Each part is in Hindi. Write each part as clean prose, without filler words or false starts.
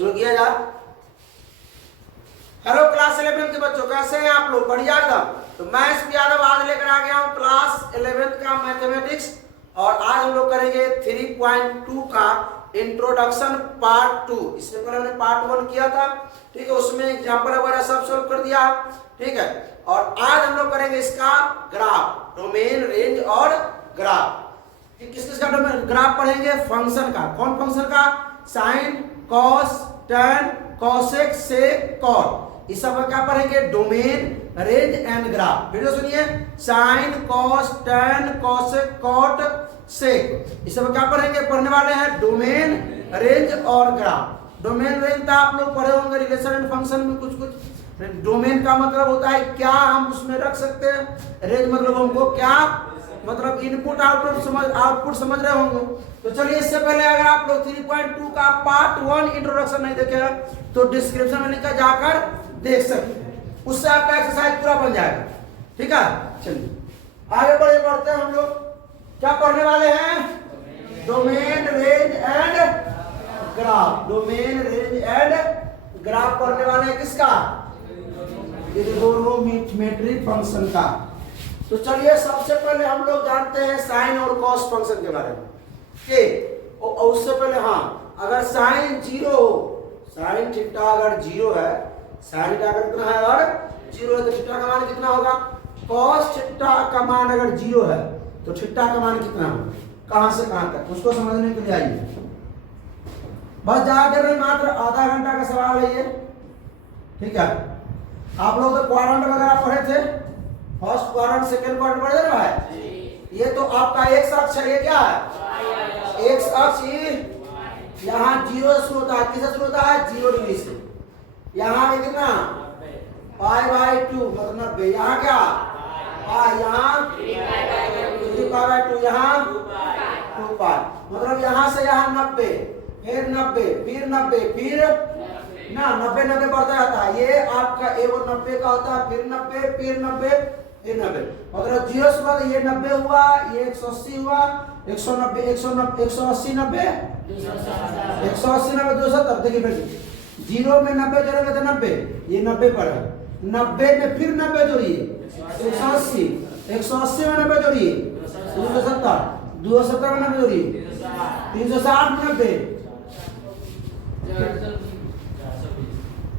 शुरू किया जाए। हेलो क्लास 11 के बच्चों, कैसे हैं आप लोग? बढ़िया एकदम। तो मैं एसपी यादव आज लेकर आ गया हूँ क्लास 11 का मैथमेटिक्स, और आज हम लोग करेंगे 3.2 का इंट्रोडक्शन पार्ट 2। इससे पहले हमने पार्ट 1 किया था, ठीक है, उसमें एग्जाम्पल वगैरह सब सॉल्व कर दिया, ठीक है। और आज हम लोग करेंगे इसका ग्राफ, डोमेन, रेंज और ग्राफ। किस किस का डोमेन ग्राफ पढ़ेंगे? फंक्शन का। कौन फंक्शन का? Sine, cos, tan, cosec, sec, cot. इस सब का क्या पढ़ेंगे? Domain, range and graph. Video सुनिए। Sine, cos, tan, cosec, cot, sec. इस सब क्या पढ़ेंगे? पढ़ने वाले हैं डोमेन, रेंज और ग्राफ। डोमेन, रेंज तो आप लोग पढ़े होंगे रिलेशन एंड फंक्शन में कुछ कुछ। डोमेन का मतलब होता है क्या हम उसमें रख सकते हैं। रेंज मतलब हमको क्या, मतलब इनपुट आउटपुट समझ रहे होंगे। तो चलिए, इससे पहले अगर आप लोग 3.2 का पार्ट 1 इंट्रोडक्शन नहीं देखे हैं तो डिस्क्रिप्शन में लिंक जाकर देख सकते हैं, उससे आपका एक्सरसाइज पूरा बन जाएगा, ठीक है। चलिए आगे बढ़ते हैं हम लोग। क्या पढ़ने वाले हैं? Domain, range and graph. Domain, range and graph पढ़ने वाले हैं किसका? ट्रिग्नोमेट्रिक फंक्शन का। तो चलिए, सबसे पहले हम लोग जानते हैं साइन और कॉस फंक्शन के बारे में। और उससे पहले अगर साइन 0 हो, साइन थीटा अगर 0 है, साइन थीटा अगर कितना है और 0 है, तो थीटा का मान कितना होगा? कॉस थीटा का मान अगर 0 है तो थीटा का मान कितना होगा? कहां से कहां तक, उसको समझने के लिए आइए। बस ज्यादा देर में, मात्र आधा घंटा का सवाल है ये, ठीक है। आप लोग तो क्वाड्रेंट वगैरह पढ़े थे, फर्स्ट क्वाड्रेंट, सेकंड क्वाड्रेंट पढ़े ना भाई। ये तो आपका एक्स अक्ष है, ये क्या है? एक्स अक्ष। यहाँ 0 से शुरू होता है, किससे शुरू होता है? 0 डिग्री से। यहाँ पे कितना? π/2 मतलब 90। यहाँ क्या? यहाँ 3π/2, यहाँ 2π, मतलब यहाँ से यहाँ 90, फिर 90, फिर 90, फिर ना 90 बढ़ता जाता है। ये आपका A1 90 का होता है, फिर 90, फिर 90, फिर 90, मतलब 0 से बाद ये 90 हुआ, ये 180 हुआ, 190, 180, 90, 180, 90, 270। देखिए फिर 0 में 90 जोड़ेंगे तो 90, ये 90 पर है। 90 में फिर 90 जोड़िए, 180, 180 में 90 जोड़िए, 270, 270 में 90 जोड़िए, 360 में 90,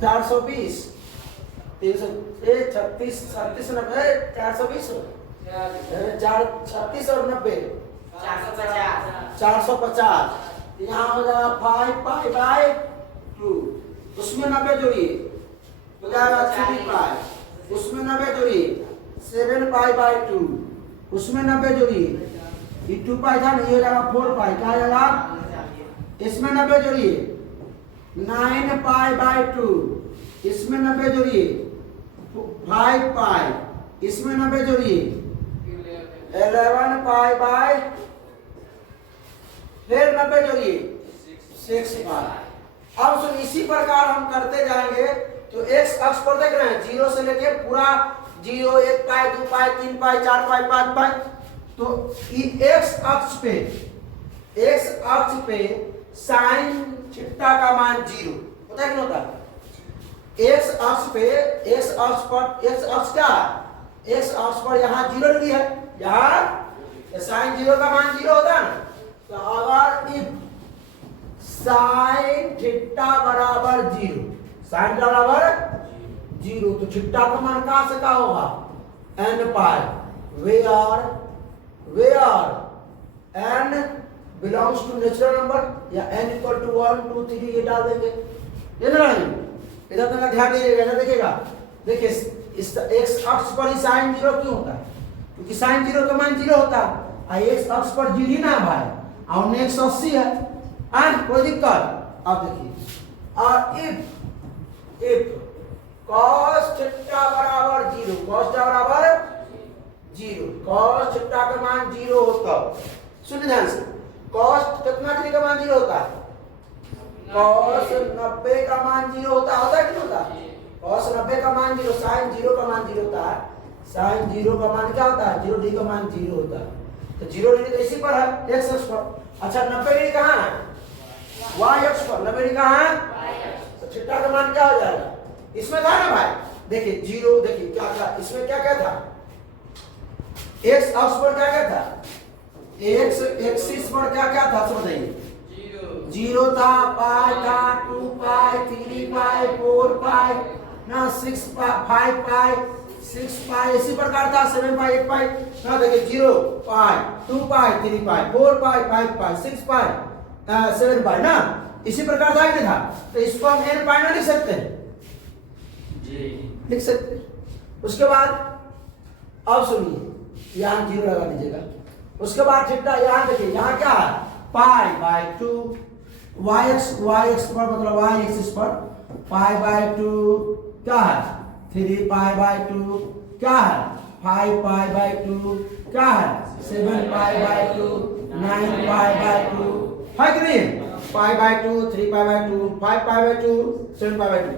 420, 36, 37, 90, 420, 36 और 90, 450। यहाँ हो जाएगा 5π/2। उसमें 90 जोड़िए, हो जाएगा 3π। उसमें 90 जोड़िए, 7π/2। उसमें 90 जोड़िए, ये 2π था ना, ये हो जाएगा 4π। क्या जाएगा? इसमें 90 जोड़िए, 9π/2। इसमें 90 जोड़िए, 5π। इसमें 90 जोड़िए, 11π/, फिर 90 जोड़िए, 6π। अब सुन, इसी प्रकार हम करते जाएंगे। तो एक्स अक्ष पर देख रहे हैं 0 से लेके पूरा 0, 1π, 2π, 3π, 4π, 5π। तो एक्स अक्ष पे साइन थीटा का मान 0 होता है कि नहीं होता? एक्स अक्ष क्या है? एक्स अक्ष पर यहाँ 0 डिग्री है, यहाँ साइन 0 का मान 0 होता है ना। तो अगर इफ साइन थीटा बराबर 0, साइन बराबर 0, तो थीटा का मान कहां से कहां होगा? nπ। Where n belongs to natural number, या n = 1, 2, 3 ये डाल देंगे। ये ना, इधर तक ध्यान दीजिएगा, इधर देखिएगा। देखिए इस एक्स अक्ष पर ही साइन 0 क्यों होता है? क्योंकि साइन 0 का मान 0 होता है। एक्स अक्ष पर 0 ही ना भाई, और 180 है, कोई दिक्कत? अब देखिए, और इफ cos थीटा बराबर 0, cos थीटा बराबर 0, cos थीटा का मान 0 होता है। सुन ध्यान से, cos कितना डिग्री का मान 0 होता है? cos 90 का मान 0 होता है कि नहीं होता? cos 90 का मान 0, sin 0 का मान 0 होता है। sin 0 का मान क्या होता है? 0 डिग्री का मान 0 होता है। तो 0 डिग्री तो इसी पर है, x अक्ष पर। अच्छा 90 डिग्री कहाँ है? y अक्ष पर। 90 डिग्री कहाँ है? थीटा का मान क्या हो जाएगा? इसमें था ना भाई, देखिए जीरो, देखिए क्या था इसमें, क्या क्या था, एक्स अक्ष पर क्या क्या था, एक्स एक्सिस पर क्या क्या था, बताइए। जीरो था, पाई था, 2 पाई, 3 पाई, 4 पाई ना, 6 पाई, 5 पाई, 6 पाई, इसी प्रकार था 7 पाई, 8 पाई ना, देखिए 0 पाई, 2 पाई, 3 पाई, 4 पाई, 5 पाई, 6 पाई, 7 पाई ना, इसी प्रकार था कि नहीं था? तो इसको हम n पाई ना लिख सकते हैं जी, लिख सकते हैं। उसके बाद अब सुनिए, यहाँ 0 लगा दीजिएगा। उसके बाद थीटा, यहाँ देखिए यहाँ क्या है, पाई बाय 2, y एक्स पर मतलब y एक्सिस पर पाई बाय 2 क्या है, 3 पाई बाय 2 क्या है, 5 पाई बाय 2 क्या है, 7 पाई बाय 2, 9 पाई बाय 2 है कि नहीं, पाई by 2, 3 pi by 2, 5 pi by 2, 7 pi by 2,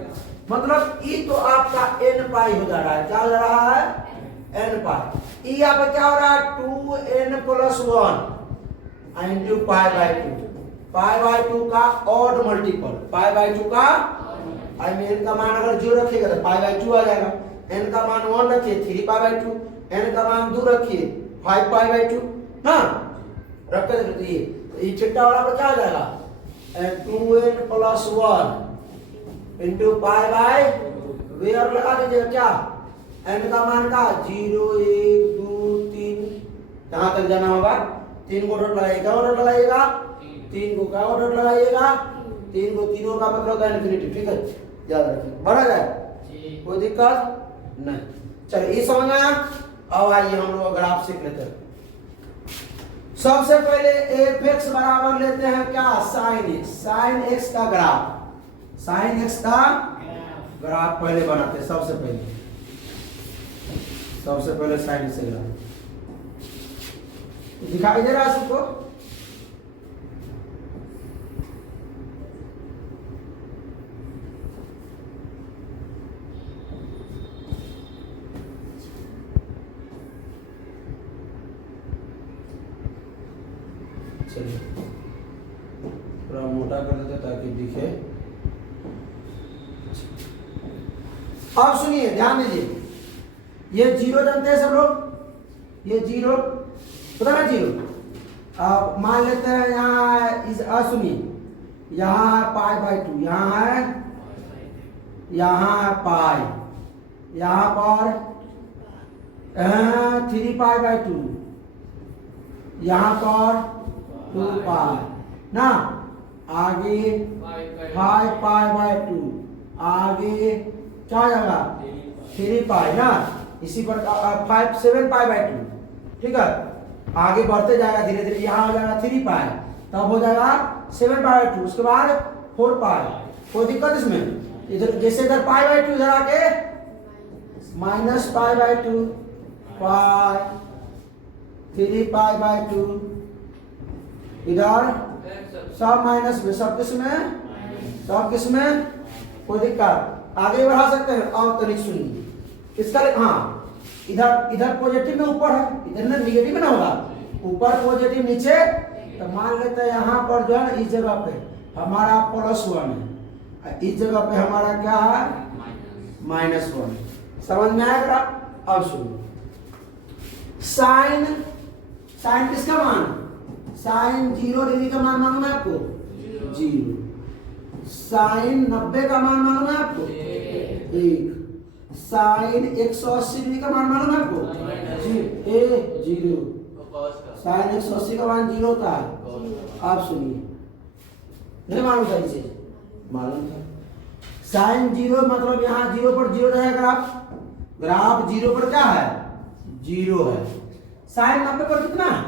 मतलब ये तो आपका n पाई हो जा रहा है। क्या हो जा रहा है, n पाई। ये यहाँ पे क्या हो रहा है, 2n plus 1 into pi by 2, pi by 2 का ऑड मल्टीपल, पाई बाय 2 का, आई मीन n का मान अगर 0 रखिएगा तो पाई बाय 2 आ जाएगा, n का मान 1 रखिए 3 पाई बाय 2, n का मान 2 रखिए 5 पाई बाय 2 ना, रख के देखिए ये छिट्टा वाला पर क्या हो जाएगा, 2n plus 1 into pi by, where लगा दीजिएगा क्या, n का मान का 0 1 2 3 कहां तक जाना होगा, 3 को डॉट लगाइएगा, और डॉट लगाइएगा 3 को क्या डॉट लगाइएगा, 3 को, तीनों का मतलब होता है इन्फिनिटी, ठीक है, याद रखिए, बढ़ा जाए कोई दिक्कत नहीं। चलिए ये समझ आया। अब आइए हम लोग ग्राफ सीख लेते हैं। सबसे पहले f(x) बराबर लेते हैं क्या, sin x, sin x का ग्राफ, sin x का ग्राफ पहले बनाते हैं। सबसे पहले sin x से ग्राफ दिखाई दे रहा है सबको, चलिए थोड़ा मोटा कर देते ताकि दिखे। अब सुनिए, ध्यान दीजिए, ये 0 जानते हैं सब लोग, ये 0 पता ना 0, अब मान लेते हैं यहाँ, सुनिए यहाँ है पाई बाय 2, यहाँ है पाई, यहाँ पर 3 पाई बाय 2, यहाँ पर 2 पाई ना, आगे 5 पाई बाय 2, आगे क्या हो जाएगा 3 पाई ना, इसी पर 7 पाई बाय 2, ठीक है, आगे बढ़ते जाएगा धीरे धीरे, यहाँ हो जाएगा 3 पाई, तब हो जाएगा 7 पाई बाय 2, उसके बाद 4 पाई, कोई दिक्कत इसमें, इधर जैसे इधर पाई बाय 2 इधर आके minus pi by 2 pi, 3 pi by 2, इधर सब माइनस में, सब किसमें कोई दिक्कत, आगे बढ़ा सकते हैं। और तरीक सुनिए इसका, हाँ इधर पॉजिटिव में ऊपर है, इधर ना निगेटिव में ना होगा, ऊपर पॉजिटिव नीचे, तो मान लेते हैं यहाँ पर जो है ना, इस जगह पे हमारा +1 है, इस जगह पे हमारा क्या है -1, समझ में आएगा। अब सुनिए, साइन किसका मान, साइन 0 डिग्री का मान मालूम है आपको, 0, साइन 90 का मान मालूम है आपको, 1, साइन 180 डिग्री का मान मालूम है आपको, 0, साइन 180 का मान 0 होता है। आप सुनिए, नहीं मालूम था, इसे मालूम था, साइन 0 मतलब यहाँ 0 पर 0 रहेगा, ग्राफ 0 पर क्या है 0 है, साइन 90 पर कितना है,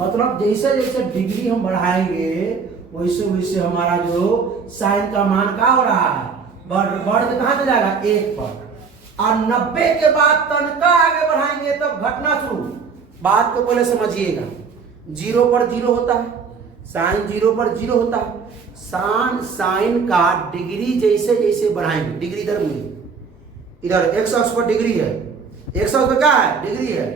मतलब जैसे जैसे डिग्री हम बढ़ाएंगे वैसे वैसे हमारा जो साइन का मान क्या हो रहा है, बढ़ के कहां से जाएगा 1 पर, और 90 के बाद तनका आगे बढ़ाएंगे तब घटना शुरू। बात को पहले समझिएगा, 0 पर 0 होता है, साइन 0 पर 0 होता है, साइन का डिग्री जैसे जैसे बढ़ाएंगे, डिग्री इधर में, इधर x अक्ष पर डिग्री है, x अक्ष पर क्या है डिग्री है,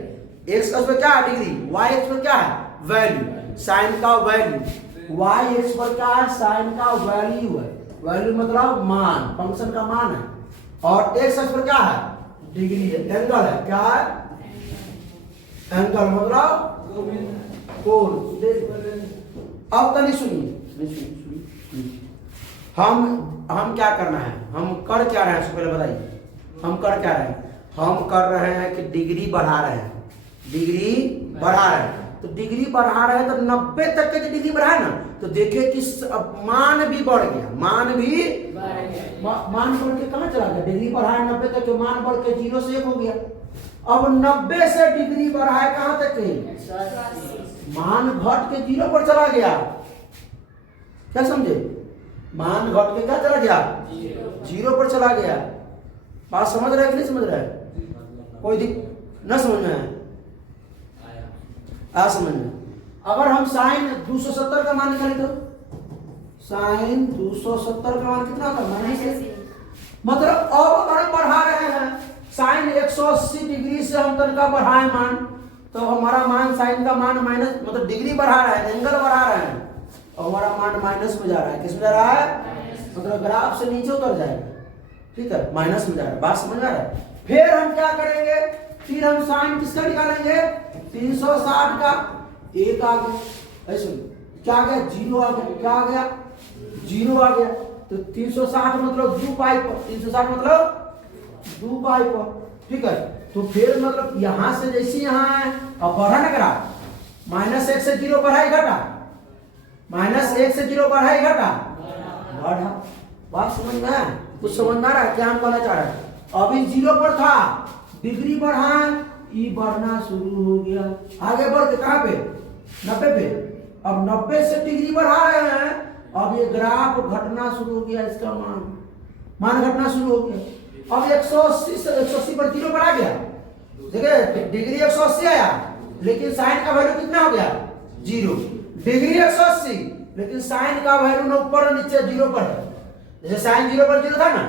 x अक्ष पर क्या है डिग्री, y अक्ष पर क्या है वैल्यू, साइन का वैल्यू, y अक्ष पर क्या है साइन का वैल्यू है, वैल्यू मतलब मान, फंक्शन का मान है। और एक्स अक्ष पर क्या है? डिग्री है, एंगल है। क्या है? एंगल मतलब कोण। अब तनी सुनिए, हम क्या करना है, हम कर क्या रहे हैं उससे पहले बताइए। हम कर क्या रहे हैं? हम कर रहे हैं कि डिग्री बढ़ा रहे हैं, डिग्री बढ़ा रहे हैं। तो डिग्री बढ़ा रहे हैं तो 90 तक के डिग्री बढ़ाए ना, तो देखिए कि मान भी बढ़ गया, मान भी मान बढ़ के कहाँ चला गया? डिग्री बढ़ाए 90 तक के, मान बढ़ के 0 से 1 हो गया। अब 90 से डिग्री बढ़ाए कहाँ तक के? मान घट के 0 पर चला गया। क्या समझे? मान घट के क्या चला गया? 0 पर चला गया। बात समझ रहे कि नहीं समझ रहे? कोई न समझ में है? आ समझ में? अगर हम साइन 270 का मान निकालें तो साइन 270 का मान कितना होगा? मतलब अब अगर हम बढ़ा रहे हैं साइन 180 डिग्री से हम तनका बढ़ाए मान, तो हमारा मान साइन का मान माइनस, मतलब डिग्री बढ़ा रहा है, एंगल बढ़ा रहे हैं, और हमारा मान माइनस में जा रहा है। किस में जा रहा है? मतलब ग्राफ से नीचे उतर जाएगा। ठीक है, माइनस में जा रहा है। बात समझ आ रहा है? फिर हम क्या करेंगे? फिर हम साइन किसका निकालेंगे? 360 का। एक आ गया, ऐसे क्या आ गया? 0 आ गया। क्या आ गया? 0 आ गया। तो 360 मतलब 2 पाई पर, 360 मतलब 2 पाई पर। ठीक है, तो फिर मतलब यहां से जैसे यहां है, अब बढ़ा ना ग्राफ, -1 से 0 बढ़ाई घटा, -1 से 0 बढ़ाई घटा, बढ़ा। बात समझ में है? कुछ समझ में आ रहा है क्या हम कहना चाह रहे हैं? अभी 0 पर था, डिग्री बढ़ा, ई बढ़ना शुरू हो गया, आगे बढ़ के कहां पे? 90 पे। अब 90 से डिग्री बढ़ा रहे हैं, अब ये ग्राफ घटना शुरू हो गया, इसका मान घटना शुरू हो गया। अब 180 से 180 पर 0 पर आ गया। देखिए डिग्री 180 आया, लेकिन साइन का वैल्यू कितना हो गया? 0। डिग्री 180, लेकिन साइन का वैल्यू ना ऊपर और नीचे 0 पर है। जैसे साइन 0 पर 0 था ना,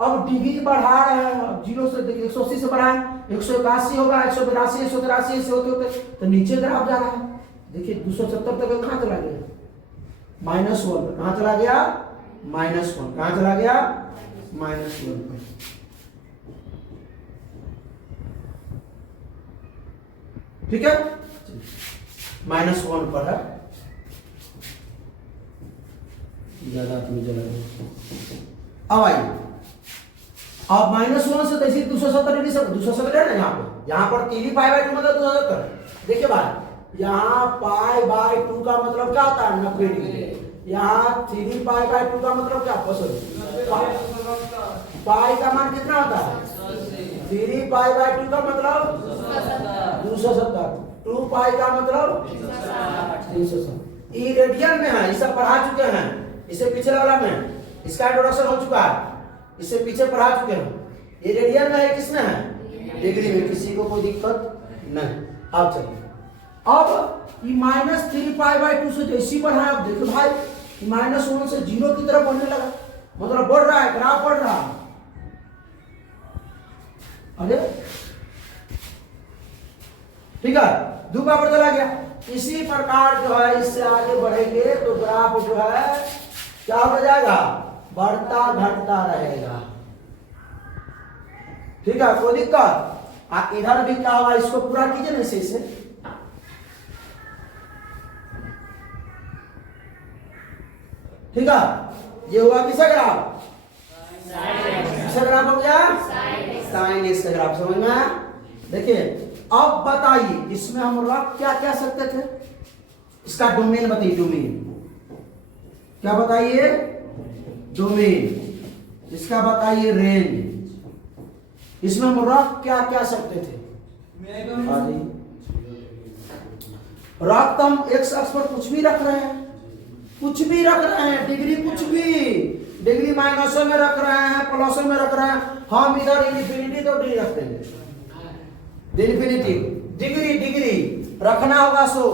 अब डिग्री बढ़ा रहे हैं, 0 से 180 से बढ़ाए, 181 होगा, 182, 183 से होते होते तो नीचे ग्राफ जा रहा है। देखिए 270 तक कहां चला गया? -1 पर। कहां चला गया? -1। कहां चला गया? -1 पर। ठीक है, -1 पर है। ज्यादा आदमी जला। अब आइए, अब -1 से तैसे 270 डिग्री से 270 है ना, यहाँ पर 3π/2 मतलब 270। देखिए भाई, यहाँ π/2 का मतलब क्या होता है? 90 डिग्री। यहाँ 3π/2 का मतलब क्या? पाई का मान कितना होता है? 3π/2 का मतलब 270, 2π का मतलब 360। ये रेडियन में है, इसे पढ़ा चुके हैं, इसे पिछले वाला में इसका इंट्रोडक्शन हो चुका है, इससे पीछे पढ़ा चुके हैं। ये रेडियन में है, किसमें है? डिग्री में। किसी को कोई दिक्कत नहीं। अब चलिए, अब ये -3π/2 से जैसी बढ़ा, अब देखो भाई -1 से 0 की तरफ बढ़ने लगा, मतलब बढ़ रहा है, ग्राफ बढ़ रहा है। अरे ठीक है, 2 पर चला गया। इसी प्रकार जो है इससे आगे बढ़ेंगे तो ग्राफ जो है क्या हो जाएगा? बढ़ता घटता रहेगा। ठीक है, कोई दिक्कत? इधर भी क्या होगा? इसको पूरा कीजिए ना इसे। ठीक है, ये हुआ किसका ग्राफ? किसका ग्राफ हो गया? साइन एक्स का ग्राफ। समझ में आया? देखिए अब बताइए, इसमें हम रख क्या क्या सकते थे? इसका डोमेन बताइए। डोमेन क्या बताइए? डोमेन। इसका बताइए रेंज। इसमें हम रख क्या क्या सकते थे? रख तो हम एक्स अक्ष पर कुछ भी रख रहे हैं, कुछ भी रख रहे हैं, डिग्री कुछ भी, डिग्री माइनसों में रख रहे हैं, प्लसों में रख रहे हैं। हम इधर इन्फिनिटी तो डिग्री रखते हैं, इन्फिनिटी डिग्री डिग्री रखना होगा। सो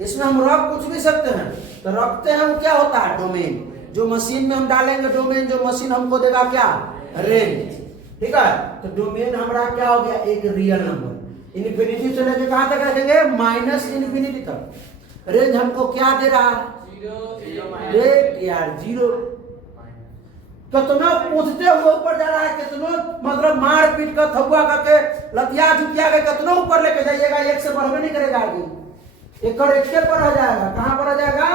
इसमें हम रख कुछ भी सकते हैं। तो रखते हैं हम, क्या होता है? डोमेन। जो मशीन में हम डालेंगे डोमेन, जो मशीन हमको देगा क्या? रेंज। ठीक है, तो डोमेन हमारा क्या हो गया? एक रियल नंबर। इन्फिनिटी से लेके कहां तक रखेंगे? -इन्फिनिटी तक। रेंज हमको क्या दे रहा है? देख यार जीरो कितना पूछते हुए ऊपर जा रहा है, कितना मतलब मार पीट कर थकुआ करके लतिया जुतिया के कितना ऊपर लेके जाइएगा, एक से बढ़वे नहीं करेगा आगे। एक के पर रह जाएगा, कहाँ पर रह जाएगा,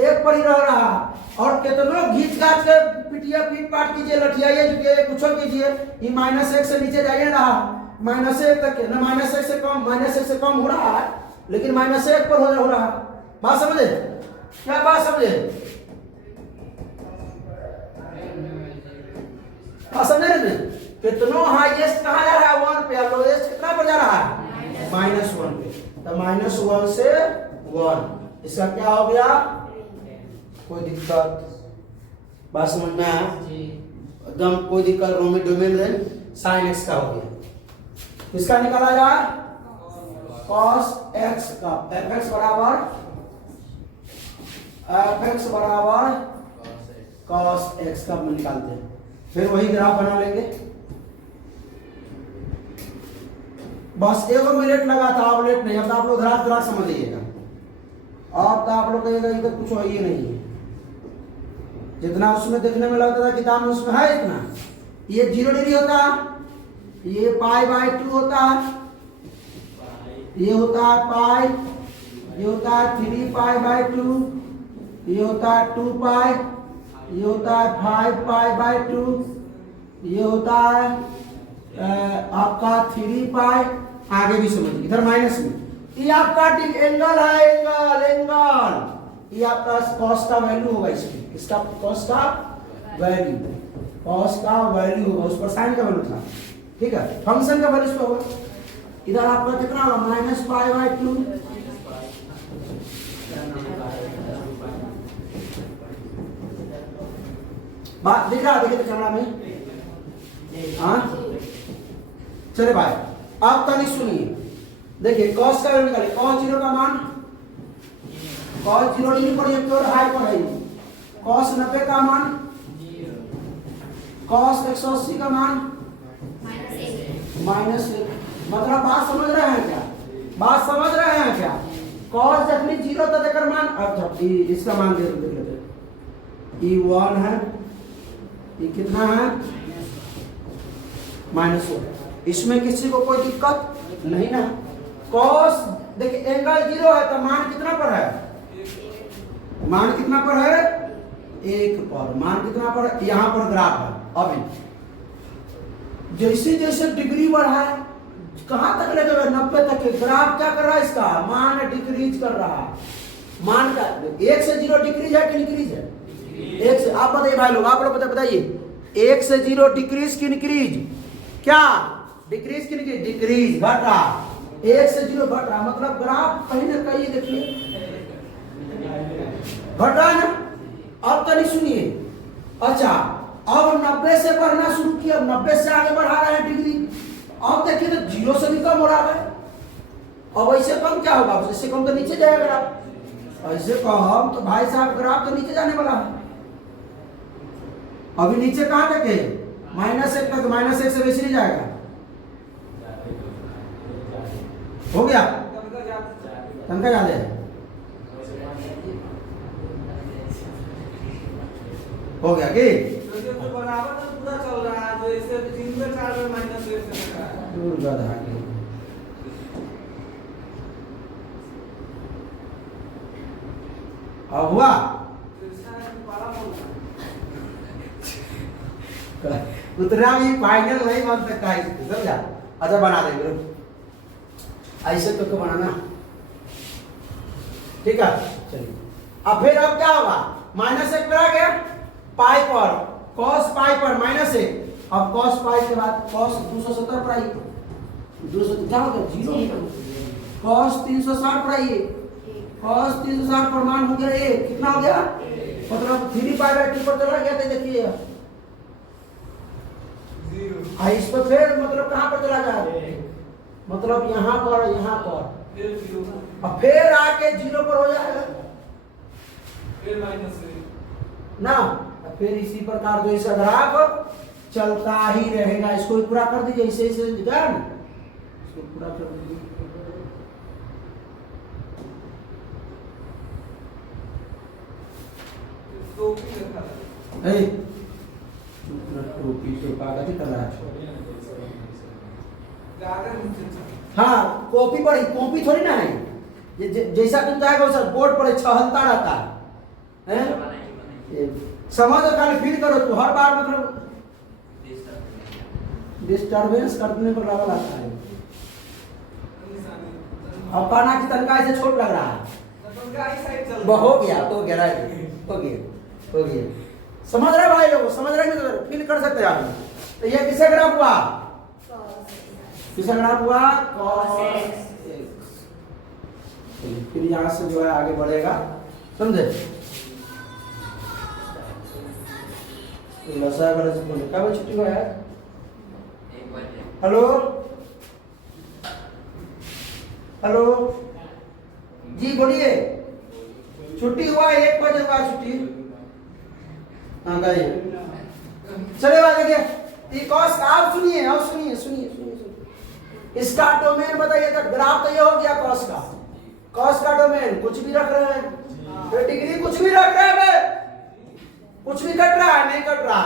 एक पर ही रह रहा। और कितना घींच घाच के पिटिया पीट पाट कीजिए, लठियाइए जुटिए, कुछ कीजिए, ये -1 से नीचे जाइए रहा, -1 तक ना, -1 से कम, -1 से कम हो रहा है, लेकिन -1 पर हो रहा। बात समझे, क्या बात समझे, समझे नहीं? कितना हाईएस्ट कहाँ जा रहा है, 1 पे, लोएस्ट कितना पर जा रहा है, -1 पे। तो -1 से 1, इसका क्या हो गया, कोई दिक्कत, बात समझ में आया एकदम, कोई दिक्कत, रोमी डोमेन रेंज sin x का हो गया। इसका निकाला जाए cos x का, fx बराबर cos x का निकालते हैं, फिर वही ग्राफ बना लेंगे। बस एक मिनट लगा था, अब लेट नहीं, अब तो आप लोग धरा समझ लीजिएगा। अब तो आप लोग कहिएगा ये तो कुछ वही नहीं है, जितना उसमें देखने में लगता था किताब में उसमें है इतना। ये 0 डिग्री होता है, ये π/2 होता है, ये होता है पाई, ये होता है 3π/2, ये होता है 2π, ये होता है 5π/2, ये होता है आपका 3π। आगे भी समझिए, इधर माइनस में ये आपका एंगल है, एंगल ये आपका कॉस का वैल्यू होगा, इसमें इसका कॉस का वैल्यू होगा, उस पर साइन का वैल्यू था, ठीक है, फंक्शन का वैल्यू पे होगा। इधर आपका कितना होगा, -π/2, बात दिख रहा है, देखिए कैमरा में, हाँ चले भाई। आप तनिक सुनिए, देखिए cos का वैल्यू निकालिए, cos 0 का मान, cos 0 डिग्री पर ये प्योर हाई पर है, cos 90 का मान, cos 180 का मान -1। मतलब बात समझ रहे हैं क्या, बात समझ रहे हैं क्या, cos जब 0 तक का मान, अच्छा इसका मान देख लेते हैं, ये 1 है, ये कितना है -1, इसमें किसी को कोई दिक्कत नहीं ना। cos देखिए एंगल 0 है तो मान कितना पर है, मान कितना पर है, 1 पर, मान कितना पर है, यहाँ पर ग्राफ है। अभी जैसे जैसे डिग्री बढ़ा है, कहां तक ले जाएगा, 90 तक के, ग्राफ क्या कर रहा है, इसका मान डिक्रीज कर रहा है, मान का 1 से 0 डिक्रीज है कि इंक्रीज है, 1 से, आप बताइए भाई लोग, आप लोग बताइए 1 से 0 डिक्रीज की इंक्रीज, क्या डिक्रीज की इंक्रीज, डिक्रीज घट रहा, 1 से 0 घट रहा, मतलब ग्राफ कहीं ना कहीं देखिए घट रहा है ना। अब तो नहीं सुनिए, अच्छा अब 90 से बढ़ना शुरू किया, 90 से आगे बढ़ा रहे हैं डिग्री, अब देखिए तो 0 से भी कम हो रहा है, अब ऐसे कम क्या होगा, इससे कम तो नीचे जाएगा ग्राफ, ऐसे कम तो भाई साहब ग्राफ तो नीचे जाने वाला है। अभी नीचे कहां तक है, -1 तक, -1 से बेसी नहीं जाएगा, हो गया, तनका याद है, हो गया कि बराबर तो पूरा चल रहा है, तो इससे 3 में 4 में -1 से दूर गधा के अब हुआ, उतना भी फाइनल नहीं बन सकता है, समझा। अच्छा बना देंगे, ऐसे तो बनाना, ठीक है, चलिए। अब फिर अब क्या होगा, -1 पर आ गया, पाई पर, cos पाई पर -1, अब cos पाई के बाद cos 270 पर आई, 200 क्या हो गया, 0, cos 360 पर आई, cos 360 पर मान हो गया 1, कितना हो गया, मतलब 3π/2 पर चला गया, देखिए इस पर फिर मतलब कहां पर चला जाए, मतलब यहाँ पर, अब फिर आके 0 पर हो जाएगा, फिर -1 ना, फिर इसी प्रकार जो इसका ग्राफ चलता ही रहेगा। इसको पूरा कर दीजिए, इसे गया ना, इसको पूरा कर दीजिए। टोपी रखा था। ए टोपी तो कागज कर रहा है। ज्यादा नीचे चल। हाँ कॉपी पढ़ी, कॉपी थोड़ी ना है जैसा तुम चाहेगा वैसा बोर्ड पर छहलता रहता है हैं? समझ खाली फील करो तू हर बार मतलब डिस्टर्बेंस करने पर लगा लगता है। अब पाना की तनका ऐसे छोट लग रहा है। हो गया तो गया हो गया समझ रहे भाई लोग, समझ रहे हैं तो फील कर सकते हैं आप। तो ये किसे ग्राफ हुआ, किसे ग्राफ हुआ cos x। फिर यहाँ से जो है आगे बढ़ेगा, समझे? लसा वाला से बोले कब छुट्टी हुआ है? हेलो हेलो जी बोलिए। छुट्टी हुआ 1 बजे हुआ छुट्टी। हाँ गए चले बात देखिए cos का आप सुनिए और सुनिए सुनिए सुनिए इसका डोमेन बताइए। तो ग्राफ तो ये हो गया cos का डोमेन कुछ भी रख रहे हैं, डिग्री कुछ भी रख रहे हैं, कुछ भी कट रहा है नहीं कट रहा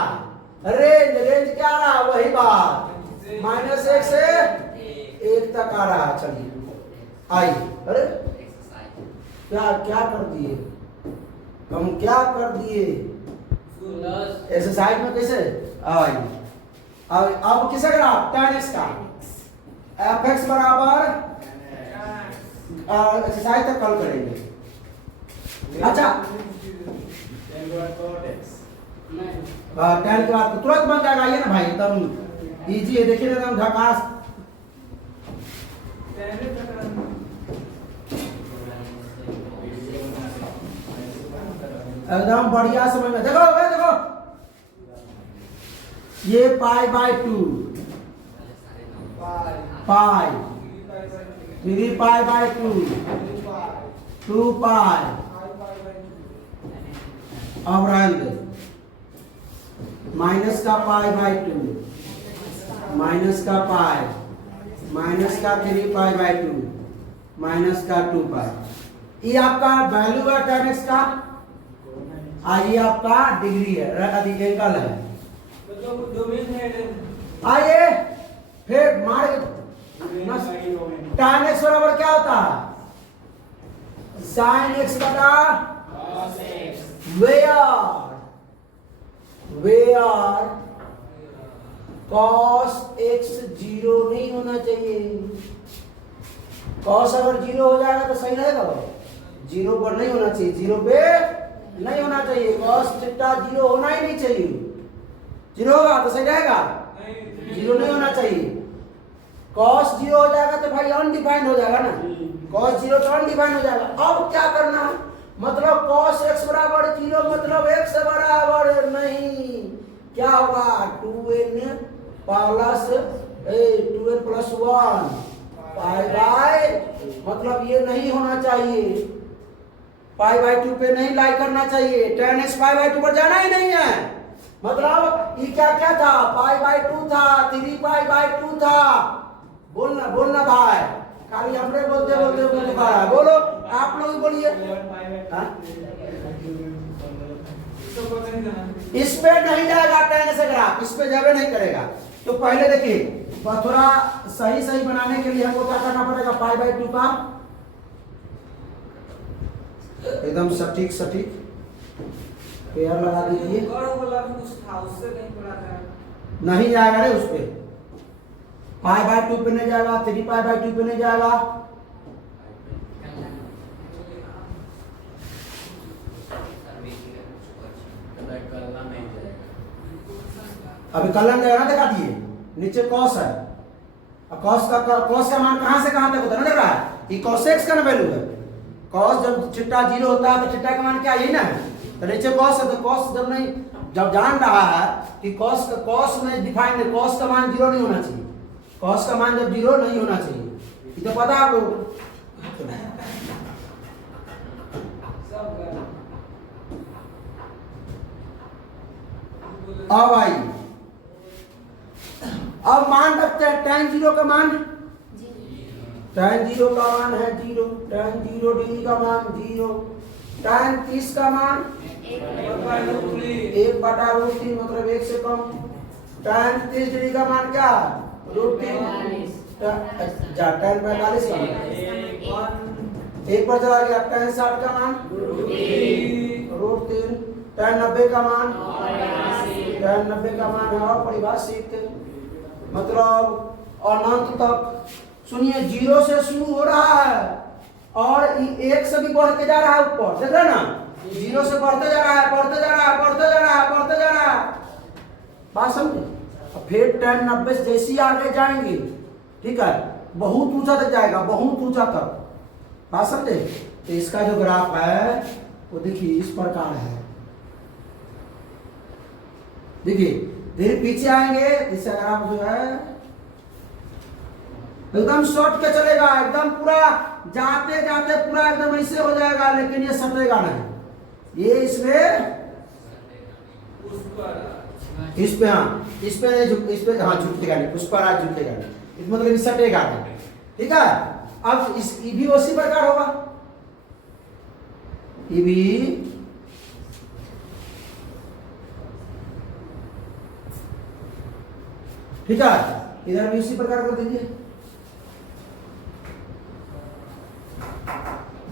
है। रेंज क्या रहा वही बात, -1 से 1 तक आ रहा है। चलिए आई अरे क्या क्या कर दिए हम, क्या कर दिए एक्सरसाइज में कैसे आई। अब किसे ग्राफ tan x का fx बराबर एक्सरसाइज तक कल करेंगे। अच्छा tan के बाद तुरंत बन जाएगा ये ना भाई, एकदम इजी है। देखिए एकदम झकास एकदम बढ़िया समझ में। देखो देखो ये π/2 पाई 3 π/2 2 पाई। अब रंग माइनस का π/2 माइनस का पाई माइनस का 3 π/2 माइनस का 2 पाई। ये आपका वैल्यू है tan x का, ये आपका डिग्री है, अधिक एंगल है। आइए फिर मार tan x बराबर क्या होता है sin x बटा वेयर cos x 0 नहीं होना चाहिए। cos अगर 0 हो जाएगा तो सही रहेगा भाई, 0 पर नहीं होना चाहिए, 0 पे नहीं होना चाहिए। cos थीटा 0 होना ही नहीं चाहिए, 0 होगा तो सही रहेगा, 0 नहीं होना चाहिए। cos 0 हो जाएगा तो भाई अनडिफाइंड हो जाएगा ना, cos 0 तो अनडिफाइंड हो जाएगा। अब क्या करना है, मतलब cos x बराबर 0 मतलब x बराबर नहीं, क्या होगा 2n प्लस 1 पाई मतलब ये नहीं होना चाहिए, π/2 पे नहीं लाई करना चाहिए। tan x π/2 पर जाना ही नहीं है, मतलब ये क्या क्या था π/2 था, 3 π/2 था। बोलना बोलना भाई, खाली हमरे बोलते बोलते बोलो आप लोग बोलिए। इस पे नहीं जाएगा tan x ग्राफ, इस पे जावे नहीं करेगा। तो पहले देखिए थोड़ा सही सही बनाने के लिए हमको क्या करना पड़ेगा, π/2 का एकदम सटीक सटीक पेयर लगा दीजिए। नहीं जाएगा रे उस पे, π/2 पे नहीं जाएगा, 3 π/2 पे नहीं जाएगा। अभी कलम जाएगा ना, दिखा दिए नीचे cos है, cos का मान कहां से कहां तक होता है ना, देख रहा है ये cos x का ना वैल्यू है। cos जब थीटा 0 होता है तो थीटा का मान क्या यही ना है, तो नीचे cos है तो cos जब जान रहा है कि cos में डिफाइन है, cos का मान 0 नहीं होना चाहिए, cos का मान जब 0 नहीं होना चाहिए, ये तो पता है आप लोगों को। अब आई अब मान रखते हैं tan 0 का मान, tan 0 का मान है 0, tan 0 डिग्री का मान 0, tan 30 का मान 1/√3 मतलब 1 से कम। tan 30 डिग्री का मान क्या √3 जा tan 45 का मान 1 पर चला गया। tan 60 का मान √3 tan 90 का मान tan 90 का मान है अपरिभाषित मतलब अनंत तक। सुनिए 0 से शुरू हो रहा है और 1 से भी बढ़ते जा रहा है ऊपर, देख रहे ना 0 से बढ़ते जा रहा है बढ़ते जा रहा है बढ़ते जा रहा है बढ़ते जा रहा है। बात समझे। फिर tan 90 जैसे ही आगे जाएंगे ठीक है बहुत ऊंचा तक जाएगा बहुत ऊंचा तक। बात समझे। तो इसका जो ग्राफ है वो देखिए इस प्रकार है। देखिए धीरे पीछे आएंगे इसका ग्राफ जो है एकदम शॉर्ट के चलेगा एकदम पूरा जाते जाते पूरा एकदम ऐसे हो जाएगा लेकिन ये सटेगा नहीं। ये इसमें इस पे हाँ इस पे नहीं इस पे हाँ झुकेगा नहीं उस पर आज झुकेगा नहीं इस मतलब ये सटेगा नहीं ठीक है। अब इस भी उसी प्रकार होगा ये भी ठीक है इधर भी उसी प्रकार कर दीजिए।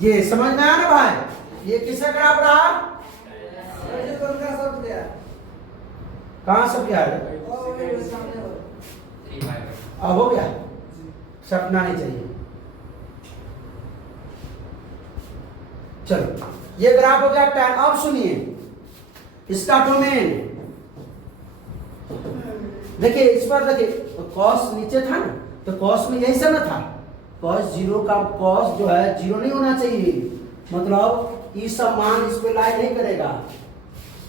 ये समझ में आया ना भाई। ये किसका ग्राफ रहा कहां सब क्या है अब हो गया सपना नहीं चाहिए। चलो ये ग्राफ हो गया tan। अब सुनिए इसका डोमेन देखिए इस पर देखिए तो cos नीचे था ना तो cos में यही सब ना था cos 0 का cos जो है 0 नहीं होना चाहिए मतलब ये सब मान इस पे लाई नहीं करेगा।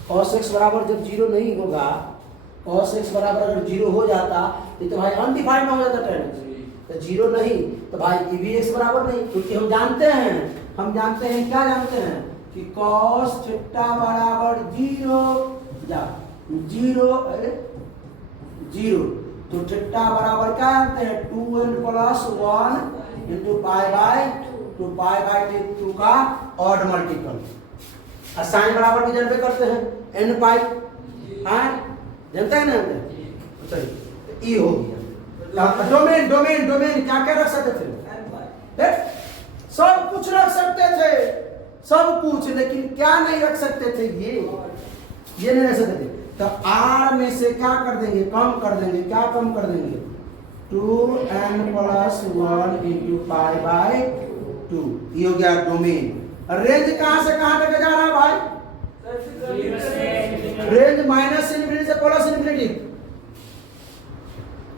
cos x बराबर जब 0 नहीं होगा cos x बराबर अगर 0 हो जाता तो भाई अनडिफाइंड हो जाता tan तो 0 नहीं तो भाई ये भी x बराबर नहीं क्योंकि हम जानते हैं क्या जानते हैं कि cos थीटा बराबर 0 तो थीटा बराबर क्या जानते हैं 2n + 1 इंटू पाई बाय 2 का ऑड मल्टीपल। साइन बराबर भी जानते करते हैं n पाई हाँ जानते हैं ना चलिए ई हो गया। डोमेन डोमेन डोमेन क्या क्या रख सकते थे सब कुछ रख सकते थे सब कुछ लेकिन क्या नहीं रख सकते थे ये नहीं रख सकते थे। तो r में से क्या कर देंगे कम कर देंगे क्या कम कर देंगे 2n + 1 इंटू पाई बाय 2 ये हो गया डोमेन। रेंज कहां से कहां तक जा रहा है भाई रेंज -∞ से +∞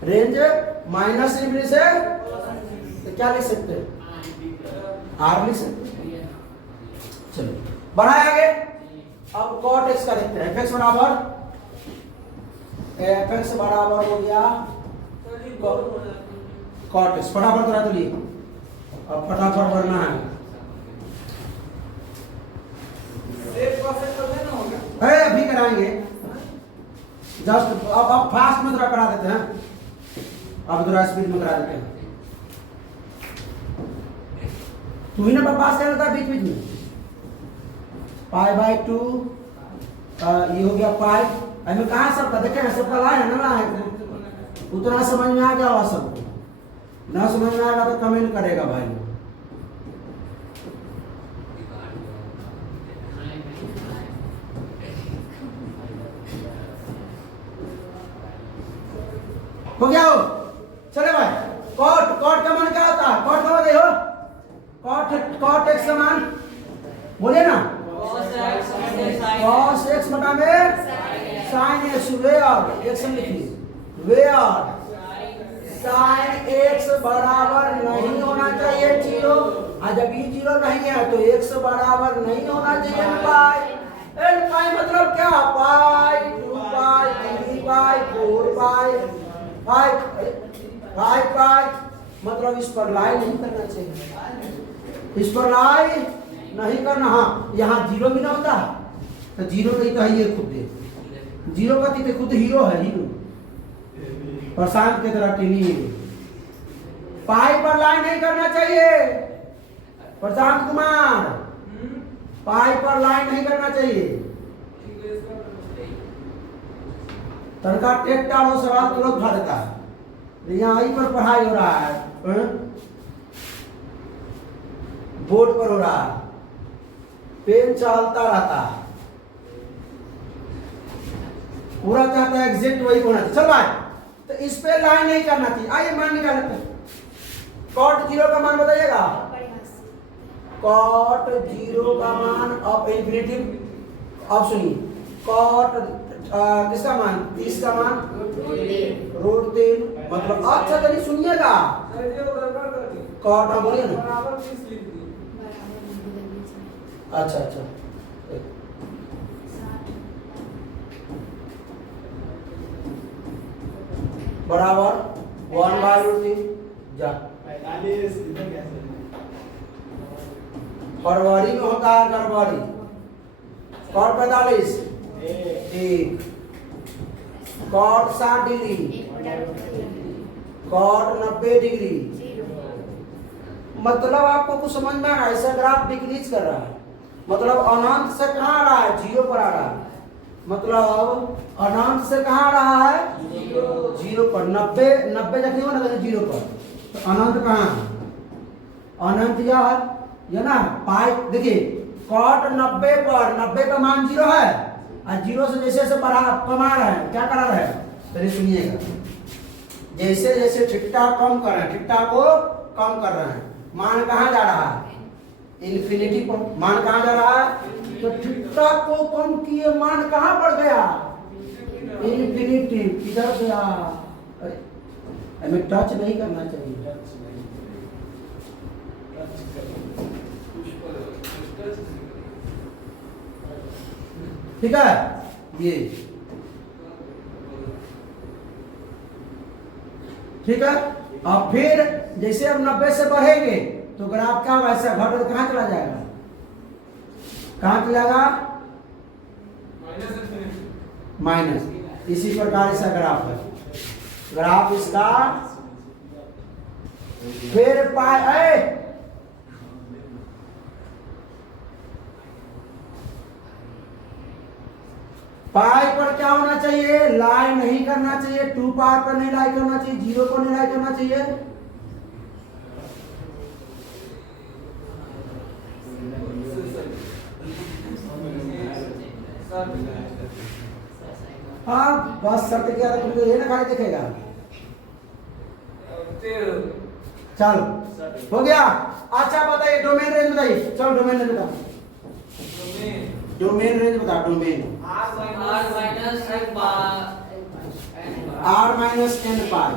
रेंज -∞ से तो क्या लिख सकते हैं r लिख सकते हैं। चलो बढ़ाए आगे अब cot x का देखते हैं fx बराबर हो गया cot x फटाफट करा तो लिए अब फटाफट भरना है अभी कराएंगे जस्ट अब फास्ट में थोड़ा करा देते हैं अब थोड़ा स्पीड में करा देते हैं। तू ही ना पास कर लेता बीच बीच में पाई बाय 2 ये हो गया पाई अभी कहाँ सबका देखे हैं सबका लाए है ना लाए उतना समझ में आ गया हुआ सबको ना समझ में आएगा तो कमेंट करेगा भाई। हो गया हो चले भाई कॉट का मान क्या होता है कॉट का गए हो कॉट x समान बोलिए ना cos x बटा में sin x वेयर x लिखिए वेयर sin x बराबर नहीं होना चाहिए 0 जब ये 0 नहीं है तो x बराबर नहीं होना चाहिए n पाई मतलब क्या पाई 2 पाई 3 पाई 4 पाई 5 पाई मतलब इस पर लाई नहीं करना चाहिए इस पर लाई नहीं करना। हाँ यहाँ 0 भी ना होता तो 0 नहीं तो है ये खुद 0 का तो खुद हीरो है हीरो प्रशांत की तरह टीनी पाई पर लाई नहीं करना चाहिए प्रशांत कुमार पाई पर लाइन नहीं करना चाहिए। ठीक है इसका तनका टेक डालो सवाल तुरंत उठा देता है। यहाँ आई पर पढ़ाई हो रहा है, बोर्ड पर हो रहा है, पेन चलता रहता है, पूरा चाहता है एग्जैक्ट वही होना चाहिए। चल भाई, तो इस पे लाइन नहीं करना चाहिए। आइए मान निकाल लेते हैं। कॉट जीरो का मान बताइएगा। कॉट जीरो का मान अब इंफिनिटिव, अब सुनिए कॉट किसका मान 30 का मान √3 मतलब अच्छा चलिए सुनिएगा। सर जी वो गड़बड़ कर दी। कॉट हम बोलिए ना। बराबर 30 लिख दी। अच्छा अच्छा बराबर 1/√3 जा। 45 इधर कैसे? फरवरी में होता है गड़बड़ी। कॉट 45 ठीक, कॉट 60 डिग्री, कॉट 90 डिग्री। मतलब आपको कुछ समझ में आ रहा है? ऐसा ग्राफ डिक्रीज कर रहा है, मतलब अनंत से कहाँ आ रहा है? जीरो पर आ रहा है। मतलब अनंत से कहाँ आ रहा है? जीरो पर। 90 जब नहीं होना था जीरो पर, तो अनंत कहाँ है? अनंत यह ना पाई। देखिए कॉट 90 पर, 90 का मान जीरो है और जीरो से जैसे जैसे बढ़ा कमा रहे हैं, क्या करा रहे हैं? चलिए सुनिएगा, जैसे जैसे ठिट्टा कम कर रहे हैं, ठिट्टा को कम कर रहे हैं, मान कहाँ जा रहा है? इन्फिनिटी पर। मान कहाँ जा रहा है? तो ठिट्टा को कम किए मान कहाँ बढ़ गया? इन्फिनिटी। किधर गया? अरे हमें टच नहीं करना चाहिए। ठीक है, ये ठीक है। अब फिर जैसे हम 90 से बढ़ेंगे तो ग्राफ क्या होगा? ऐसा घट कहाँ चला जाएगा? कहाँ चलाएगा? माइनस। इसी प्रकार इसका ग्राफ है। ग्राफ इसका फिर पाई पर क्या होना चाहिए? लाई नहीं करना चाहिए। 2 पाई पर नहीं लाई करना चाहिए, 0 पर नहीं लाई करना चाहिए। हाँ बस शर्त क्या है? तुमको ये ना खाली दिखेगा। चलो हो गया। अच्छा बताइए डोमेन रेंज बताइए। चलो डोमेन रेंज बताओ। डोमेन रेंज बताओ। डोमेन r माइनस n पाई।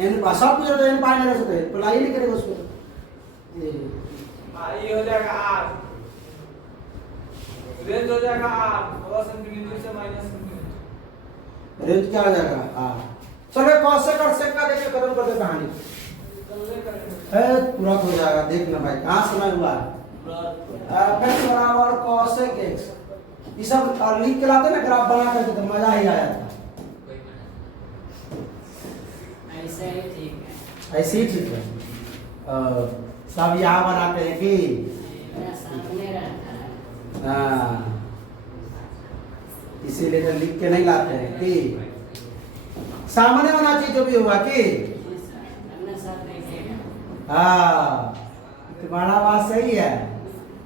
n पाई सब कुछ तो n पाई नहीं रह सकते, अप्लाई नहीं करेगा उसको। ये हो जाएगा r, रेंज हो जाएगा r प्लस इंफिनिटी से माइनस इंफिनिटी। रेंज क्या हो जाएगा? r। चलो कॉसेक और सेक का देखिए, खत्म कर दे कहानी। पूरा हो जाएगा। देखना भाई कहाँ समय हुआ है। f बराबर cosec x। ये सब लिख के लाते ना ग्राफ बना करके, तो मजा ही आया था। ऐसे ही ठीक है। सब यहाँ बनाते हैं कि हाँ, इसीलिए तो लिख के नहीं लाते हैं कि सामने होना चाहिए जो भी हुआ कि। हाँ तुम्हारा बात सही है।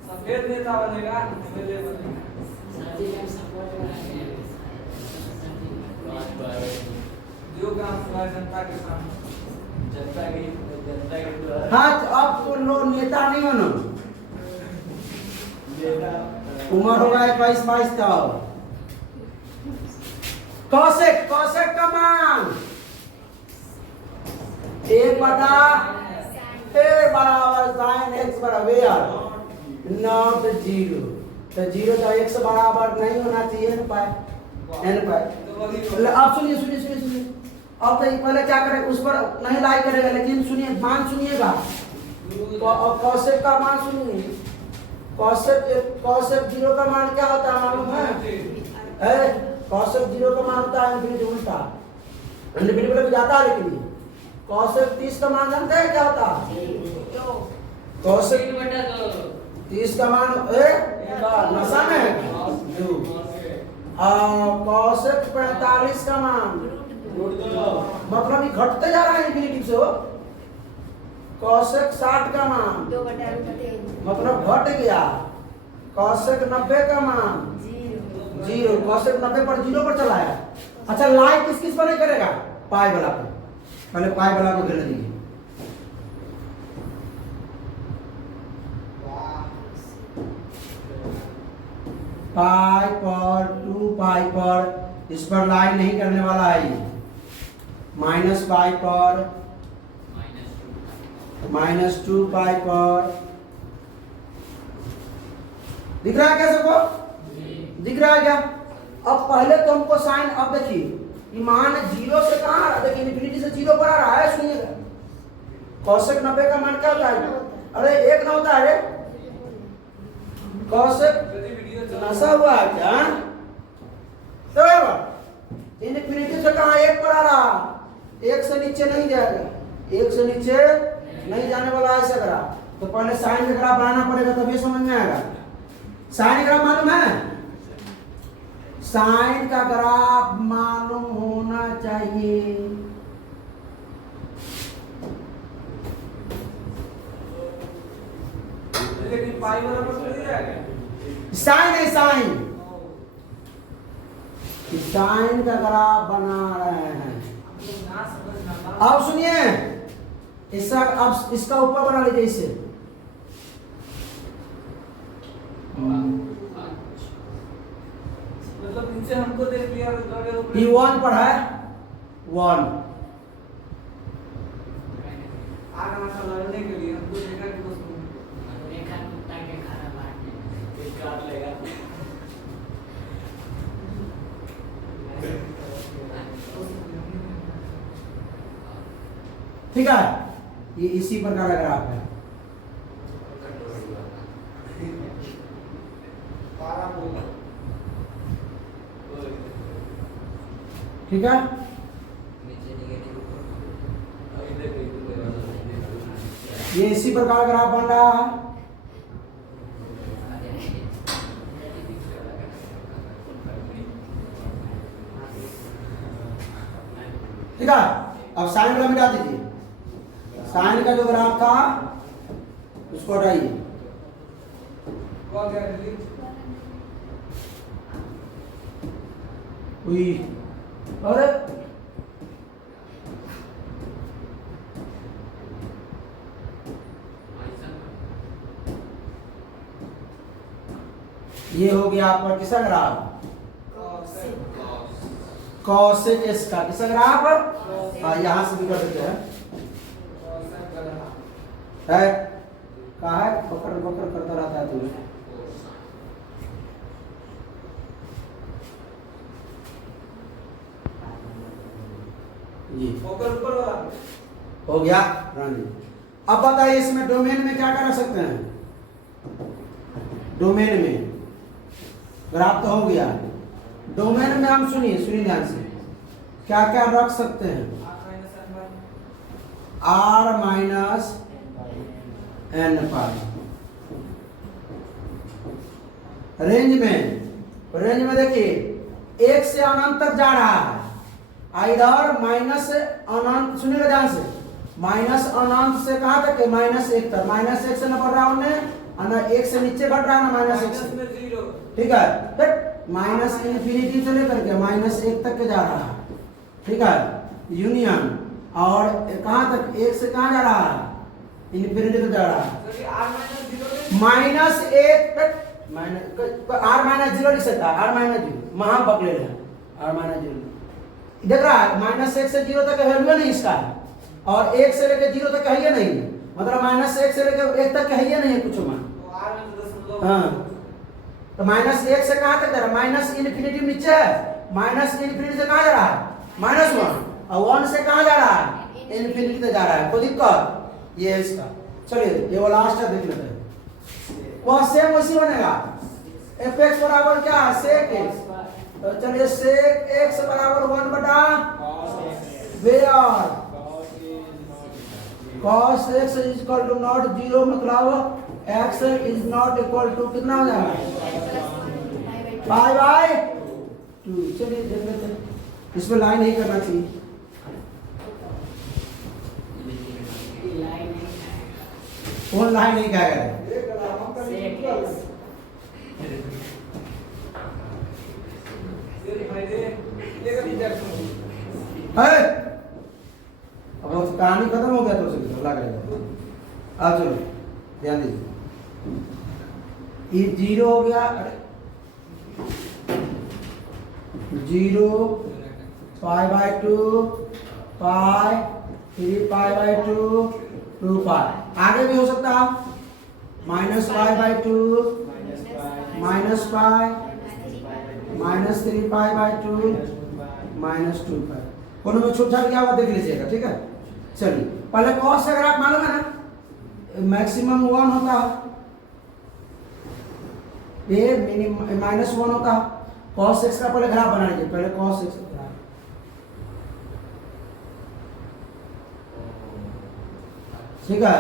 सफेद नेता बनेगा, नीले बनेगा। जो काम हुआ जनता के सामने, जनता की हाँ अब तो लो नेता नहीं बनो। उम्र होगा 21-22 का। कॉसेक का मान 1/a बराबर sin x बराबर नॉट 0। तो 0 तो x बराबर नहीं होना चाहिए n पाई। अब सुनिए। अब तो पहले क्या करें, उस पर नहीं लाई करेगा, लेकिन सुनिए मान सुनिएगा। कॉसेक का मान सुनिए। कॉसेक 0 का मान क्या होता है मालूम है? कॉसेक 0 का मान होता है इनफिनिटी उल्टा। इनफिनिटी मतलब जाता है, लेकिन कॉसेक 30 का मान जानते हैं क्या होता है? कॉसेक 30 का मान नशा में है दो। कौशिक 45 का मान मतलब ये घटते जा रहा है इन्फिनिटी से हो। कौशिक 60 का मान मतलब घट गया। कौशिक 90 का मान 0। कौशिक 90 पर 0 पर चला है। अच्छा लाइक किस किस पर नहीं करेगा? पाई वाला पे। पहले पाई वाला को गिरने दीजिए। पाई पर 2 पाई पर इस पर लाइन नहीं करने वाला है ये। माइनस पाई पर -2 पाई पर दिख रहा है क्या सबको? दिख रहा है क्या? अब पहले तो हमको साइन, अब देखिए मान 0 से कहाँ आ रहा है? देखिए इन्फिनिटी से 0 पर आ रहा है। सुनिएगा कौशिक 90 का मान क्या होता है? अरे 1 ना होता है। कौशिक नशा हुआ है क्या? तो इन्फिनिटी से कहाँ 1 पर आ रहा? 1 से नीचे नहीं जाएगा। 1 से नीचे नहीं जाने वाला ऐसा करा तो पहले साइन का ग्राफ बनाना पड़ेगा तभी समझ में आएगा। साइन ग्राफ मालूम है? साइन का ग्राफ मालूम होना चाहिए। लेकिन पाई वाला पर थोड़ी आएगा। साइन है साइन। साइन का ग्राफ बना रहे हैं। अब सुनिए इसका, अब इसका ऊपर बना लीजिए इसे। मतलब इनसे हमको देख लिया ये 1 पर है 1। आगे मत लड़ने के लिए हमको देखा कि बस काट लेगा। ठीक है ये इसी प्रकार का ग्राफ है। ठीक है ये इसी प्रकार ग्राफ बन रहा है। ठीक है अब साइन वाला मिटा दीजिए। साइन का जो ग्राफ था उसको हटाइए। अरे ये हो गया आपका किसका ग्राफ? कौशिक इसका किसका ग्राफ? हाँ यहाँ से भी कर सकते हैं। है कहा है पकड़ पकड़ करता रहता है तुम्हें। जी ऊपर वाला हो गया रानी। अब बताइए इसमें डोमेन में क्या कर सकते हैं? डोमेन में ग्राफ तो हो गया। डोमेन में हम सुनिए ध्यान से क्या क्या रख सकते हैं? r माइनस n पाई। रेंज में देखिए 1 से अनंत तक जा रहा है। इधर माइनस अनंत, सुनिएगा ध्यान से, माइनस अनंत से कहां तक है? -1 तक। -1 से न बढ़ रहा है, 1 से नीचे घट रहा है ना -1 से। ठीक है माइनस इन्फिनिटी से लेकर के -1 तक के जा रहा है। ठीक है यूनियन और कहां तक? 1 से कहां जा रहा है? इन्फिनिटी तक जा रहा है। -1 तक r-0 लिख सकता है। r-0 महा पकड़े हैं। r-0 देख रहा है -1 से 0 तक वैल्यू नहीं इसका है और 1 से लेकर 0 तक है ही नहीं, मतलब -1 से लेकर 1 तक है ही नहीं कुछ मान। हाँ तो -1 से कहां तक जा रहा है? माइनस इन्फिनिटी नीचे है, माइनस इन्फिनिटी से कहां जा रहा है? -1 और 1 से कहां जा रहा है? इन्फिनिटी तक जा रहा है। कोई दिक्कत? ये है इसका। चलिए ये वो लास्ट है देख लेते हैं। वह सेम वैसी बनेगा। fx बराबर क्या है? sec x। तो चलिए sec x बराबर 1 बटा where cos x is equal to not 0, मतलब x is not equal to कितना हो जाएगा? Pi by 2। चलिए देख लेते हैं, इसमें लाइन नहीं करना चाहिए। कौन लाइन नहीं क्या करे? अब वो कहानी खत्म हो गया तो उसे हल्ला करेगा। अब चलो ध्यान दीजिए, ये 0 हो गया, 0 पाई बाय 2 पाई 3 पाई बाय 2 2 पाई। आगे भी हो सकता है minus pi by 2 minus pi minus 3 pi by 2 minus 2 पाई। दोनों में छूट छाट क्या हुआ देख लीजिएगा, ठीक है। चलिए पहले कॉस अगर आप मालूम है ना मैक्सिमम 1 होता है, ये मिनिमम -1 होता है। cos x का पहले ग्राफ बना लीजिए, पहले cos x का ग्राफ। ठीक है,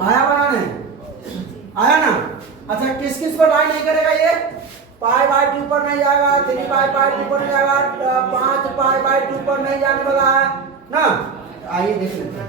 आया बनाने, आया ना। अच्छा किस किस पर लाइन नहीं करेगा ये? पाई बाय 2 पर नहीं जाएगा, 3 पाई बाय 2 पर नहीं जाएगा, 5 पाई बाय 2 पर नहीं जाने वाला है ना। आइए देख लेते हैं।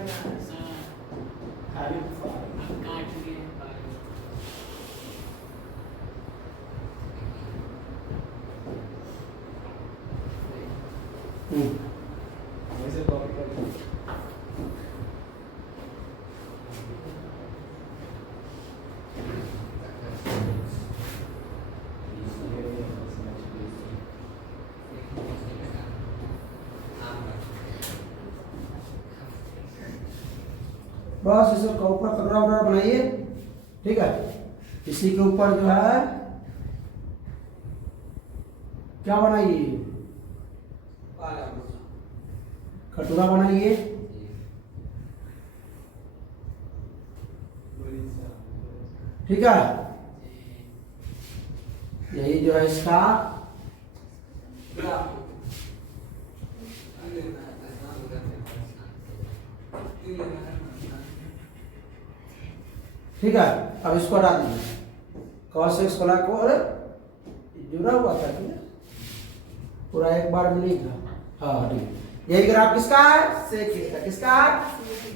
बस इसे ऊपर कटोरा वगैरह बनाइए, ठीक है। इसी के ऊपर जो है क्या बनाइए, कटोरा बनाइए, ठीक है। यही जो है इसका ठीक है। अब इसको हटा दीजिए, cos x वाला को जुड़ा हुआ था, ठीक है, पूरा एक बार मिलेगा। हाँ ठीक, यही ग्राफ किसका है? sec x का। किसका है?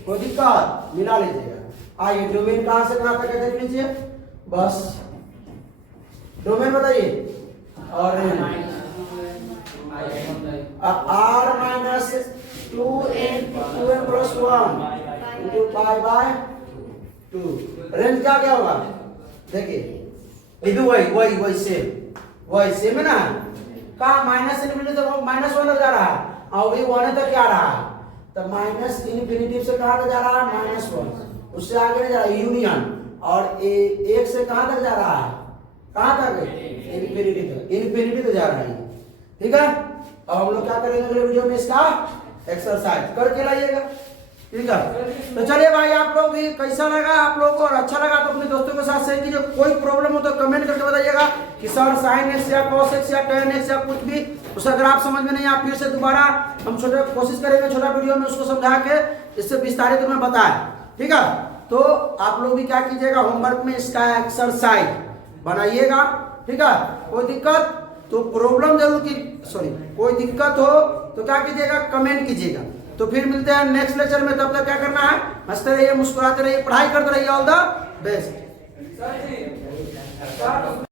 कोई दिक्कत मिला लीजिएगा। आइए डोमेन कहां से कहां तक है देख लीजिए, बस डोमेन बताइए। और r minus 2n plus 1 into pi by 2। Range क्या क्या होगा देखिए, ये भी वही सेम है ना। कहा माइनस इन्फिनिटी से -1 तक जा रहा है, और भी 1 तक क्या रहा है, तो माइनस इन्फिनिटी से कहां तक जा रहा है? -1। उससे आगे नहीं जा रहा है, यूनियन। और एक से कहां तक जा रहा है? कहां तक? इन्फिनिटी तक जा रहा है, ठीक है। अब हम लोग क्या करेंगे अगले वीडियो में, इसका एक्सरसाइज करके लाइएगा, ठीक है। तो चलिए भाई, आप लोग भी कैसा लगा आप लोगों को, और अच्छा लगा तो अपने दोस्तों के साथ शेयर कीजिए। कोई प्रॉब्लम हो तो कमेंट करके बताइएगा कि सर sin x या cos x या tan x या कुछ भी उस अगर आप समझ में नहीं आ, फिर से दोबारा हम कोशिश करेंगे छोटा वीडियो में उसको समझा के इससे विस्तारित में बताएं, ठीक है। तो आप लोग भी क्या कीजिएगा, होमवर्क में इसका एक्सरसाइज बनाइएगा, ठीक है। कोई दिक्कत तो प्रॉब्लम जरूर की कोई दिक्कत हो तो क्या कीजिएगा, कमेंट कीजिएगा। तो फिर मिलते हैं नेक्स्ट लेक्चर में, तब तक क्या करना है, हंसते रहिए, मुस्कुराते रहिए, पढ़ाई करते रहिए। All the best.